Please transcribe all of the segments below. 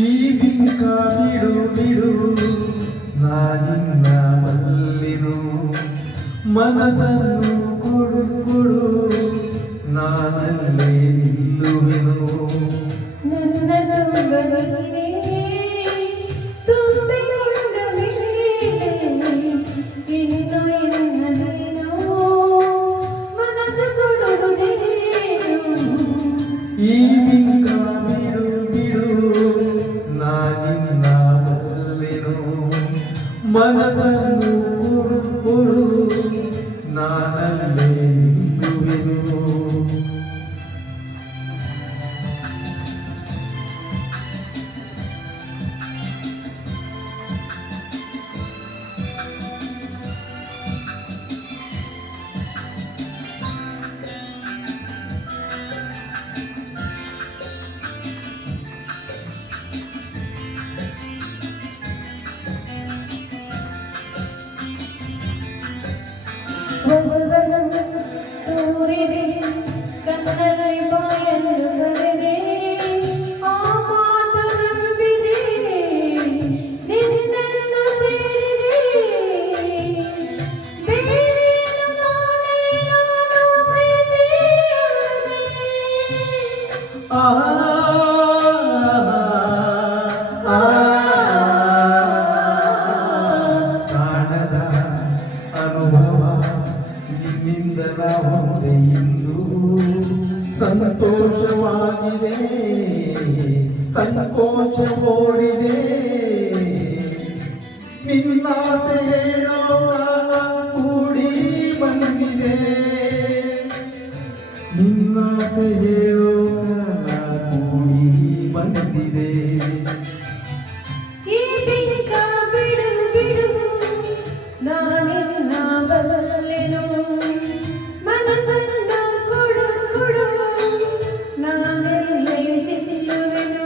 ಈ ಬಿಂಕ ಬಿಡು ಬಿಡು ನಾನಿನ್ನ ಬಲ್ಲಿರು ಮನಸ್ಸನ್ನು ಕೊಡು ಕೊಡು ನಾನಲ್ಲೇ ನಿಲ್ಲುವೆನು ನನ್ನ ತುಂಬನೇ ತುಂಬಿಕೊಂಡ ಮೇಲೆ ಇನ್ನು ಎನ್ನಲೇನೋ ಮನಸ್ಸು ಕೊಡುವುದೇನು ಈ ಬಿಂಕ ಬಿಡು ಬಿಡು ನಾನಿನ್ನ ಬಲ್ಲೆನು ಮನಸ್ಸನ್ನು ಕೊಡು ಕೊಡು ನಾನಲ್ಲೇ ನಿಲ್ಲುವೆನು ಒಬ್ಬನು ತೋರಿದೆ ಕಣ್ಣಲ್ಲಿ ಬಾಯನ್ನು ಬರೆದೆ ಆ ಮಾತು ನಂಬಿದೆ ನಿನ್ನನ್ನು ಸೇರಿದೆ ಬೇರೇನು ನಾನೇ ನಾನು ಪ್ರೀತಿಯಾದೆ ಕಾಣದ ಅನುಭವ ನಿನ್ನಿಂದ ನಾವೊಂದೇ ಇಂದು ಸಂತೋಷವಾಗಿದೆ ಸಂಕೋಚ ಓಡಿದೆ ನಿನ್ನಾಸೆ ಹೇಳೋ ಕಾಲ ಕೂಡಿ ಬಂದಿದೆ ನಿನ್ನಾಸೆ ಹೇಳೋ ಕಾಲ ಕೂಡಿ ಬಂದಿದೆ ಈ ಬಿಂಕ ಬಿಡು ಬಿಡು ನಾನಿನ್ನ ಬಲ್ಲೆನು ಮನಸ್ಸನ್ನು ಕೊಡು ಕೊಡು ನಾನೆಲ್ಲೇ ನಿಲ್ಲುವೆನು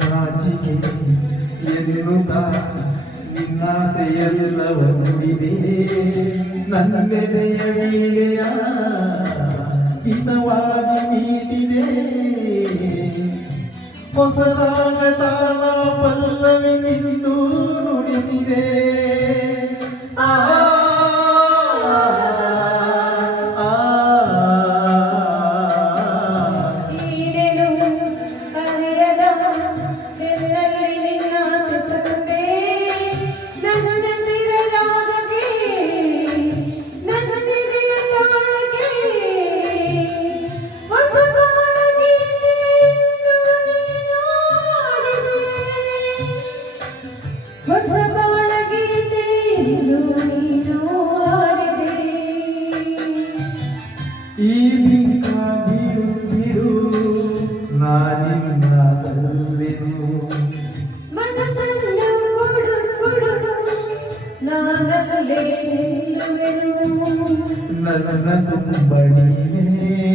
ನಾಚಿಕೆ ಎನ್ನುತ್ತಾ ನಿನ್ನಾಸೆಯೆಲ್ಲವ ನುಡಿದೆ ನನ್ನೆದೆಯ ವೀಣೆಯ ಹಿತವಾಗಿ ಮೀಟಿದೆ ಹೊಸದಾದ ತಾನ ಪಲ್ಲವಿ ಮಿಂದು ನುಡಿಸಿದೆ ಆ ಈಡೇನು ಹರಿಯದ ಬೆನ್ನಲ್ಲಿ ನಿನ್ನ ಸುತ್ತಂತೆ ನನ್ನ ಸಿರರಾಗಗೆ ನನ್ನೆದೆಯ ತಾಳಗೆ ಹೊಸ ಬಾಳಗೀತೆಯನ್ನು ನೀನು ಹಾಡಿದೆ ಹೊಸ ಬಾಳಗೀತೆಯನ್ನು ನೀನು ಹಾಡಿದೆ ಈ ಬಿಂಕ ಬಿಡು ಬಿಡು ನಾನಿನ್ನ ಬಲ್ಲೆನು ಮನಸ್ಸನ್ನು ಕೊಡು ಕೊಡು ನಾನಲ್ಲೇ ನಿಲ್ಲುವೆನು ನನ್ನ ತುಂಬ ನೀನೇ